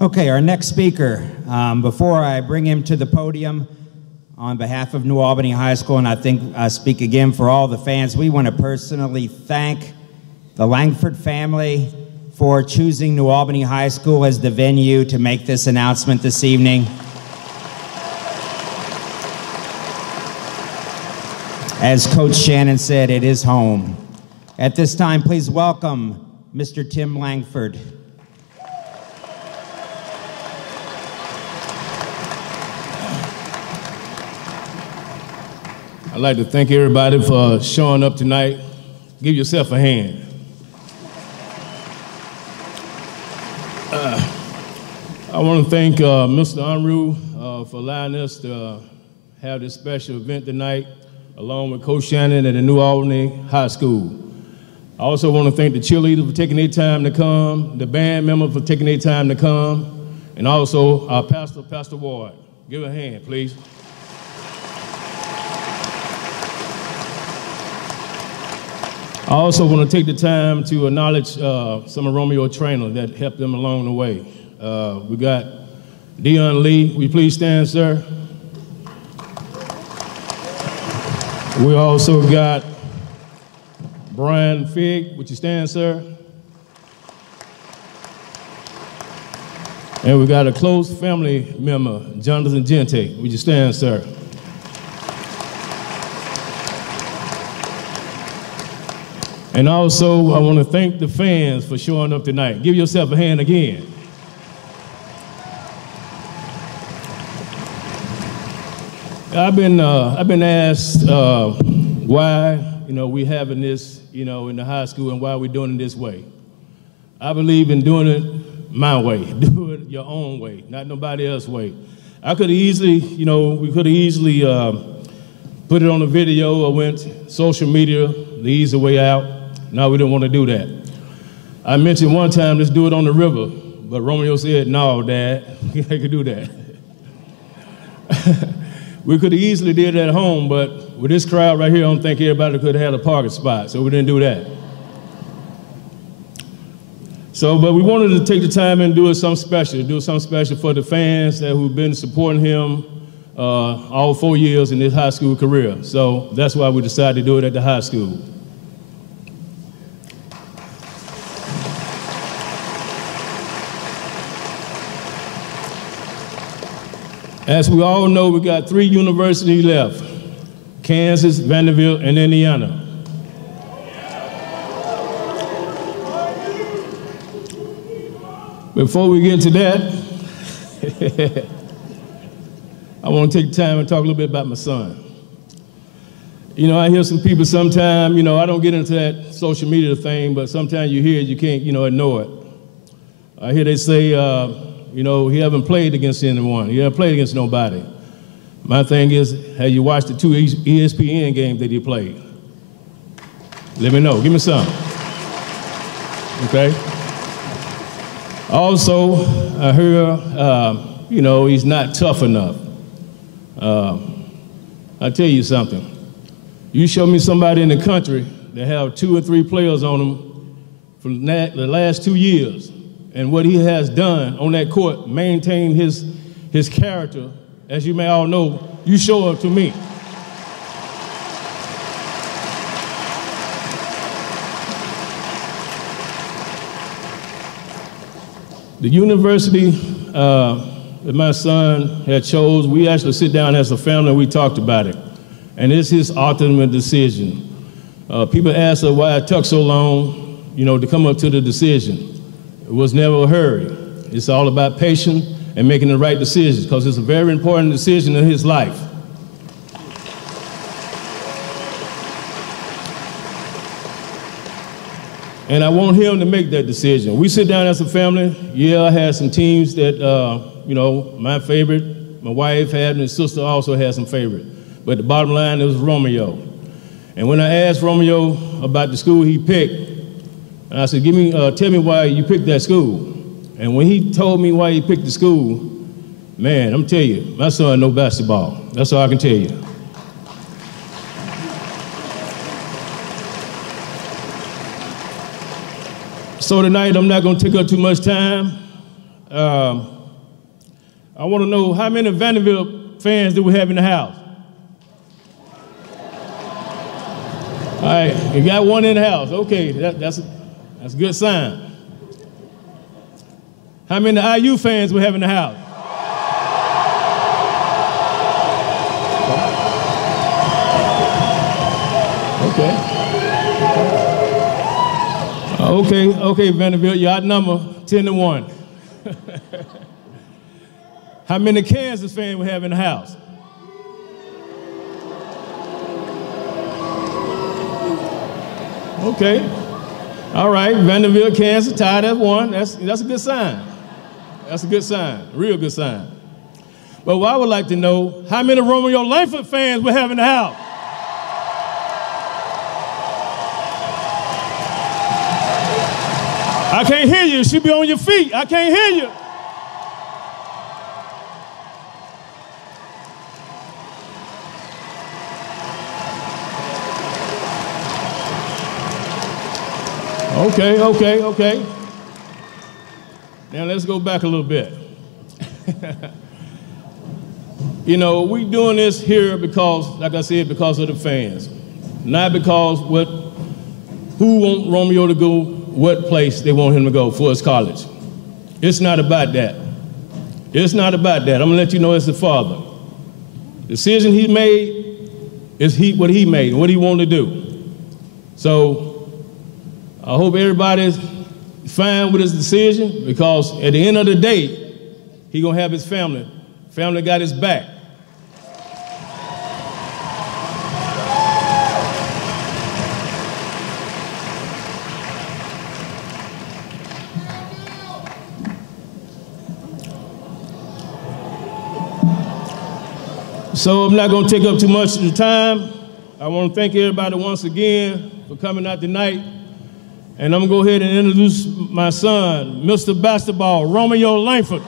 Okay, our next speaker, before I bring him to the podium, on behalf of New Albany High School, and I think I speak again for all the fans, we want to personally thank the Langford family for choosing New Albany High School as the venue to make this announcement this evening. As Coach Shannon said, it is home. At this time, please welcome Mr. Tim Langford. I'd like to thank everybody for showing up tonight. Give yourself a hand. I want to thank Mr. Unruh for allowing us to have this special event tonight, along with Coach Shannon at the New Albany High School. I also want to thank the cheerleaders for taking their time to come, the band members for taking their time to come, and also our pastor, Pastor Ward. Give a hand, please. I also want to take the time to acknowledge some of Romeo trainers that helped them along the way. We got Dion Lee. Will you please stand, sir? We also got Brian Fig. Would you stand, sir? And we got a close family member, Jonathan Gente. Would you stand, sir? And also, I want to thank the fans for showing up tonight. Give yourself a hand again. I've been asked why, we having this, in the high school and why we're doing it this way. I believe in doing it my way. Do it your own way, not nobody else's way. I could have easily, we could have easily put it on a video or went social media, the easy way out. No, we didn't want to do that. I mentioned one time, let's do it on the river, but Romeo said, no, Dad, I could do that. We could have easily did it at home, but with this crowd right here, I don't think everybody could have had a parking spot, so we didn't do that. But we wanted to take the time and do something special for the fans who've been supporting him all 4 years in his high school career. So that's why we decided to do it at the high school. As we all know, we got 3 universities left: Kansas, Vanderbilt, and Indiana. Before we get to that, I want to take time and talk a little bit about my son. I hear some people sometimes, I don't get into that social media thing, but sometimes you hear it, you can't, ignore it. I hear they say, he haven't played against anyone. He haven't played against nobody. My thing is, have you watched the 2 ESPN games that he played? Let me know. Give me some. Okay? Also, I heard, he's not tough enough. I'll tell you something. You show me somebody in the country that have 2 or 3 players on them for the last 2 years, and what he has done on that court, maintain his character, as you may all know, you show it to me. The university that my son had chose, we actually sit down as a family and we talked about it. And it's his ultimate decision. People ask us why it took so long, to come up to the decision. It was never a hurry. It's all about patience and making the right decisions, because it's a very important decision in his life. And I want him to make that decision. We sit down as a family. Yeah, I had some teams that, my favorite, my wife had, and his sister also had some favorite. But the bottom line, it was Romeo. And when I asked Romeo about the school he picked, and I said, tell me why you picked that school. And when he told me why he picked the school, man, I'm telling you, my son knows basketball. That's all I can tell you. So tonight, I'm not going to take up too much time. I want to know how many Vanderbilt fans do we have in the house? All right, you got one in the house. Okay, that's a good sign. How many IU fans we have in the house? Okay, Vanderbilt, you're outnumbered 10-1. How many Kansas fans we have in the house? Okay. All right, Vanderbilt, Kansas, tied at 1. That's a good sign. That's a good sign, real good sign. But what I would like to know, how many Romeo Langford fans we have in the house? I can't hear you. You should be on your feet. I can't hear you. Okay. Now let's go back a little bit. You know, we doing this here because, like I said, because of the fans. Not because who want Romeo to go, what place they want him to go for his college. It's not about that. It's not about that. I'm gonna let you know it's the father. The decision he made is what he made, what he wanted to do. So I hope everybody's fine with his decision, because at the end of the day, he gonna have his family. Family got his back. So I'm not gonna take up too much of the time. I wanna thank everybody once again for coming out tonight. And I'm gonna go ahead and introduce my son, Mr. Basketball, Romeo Langford.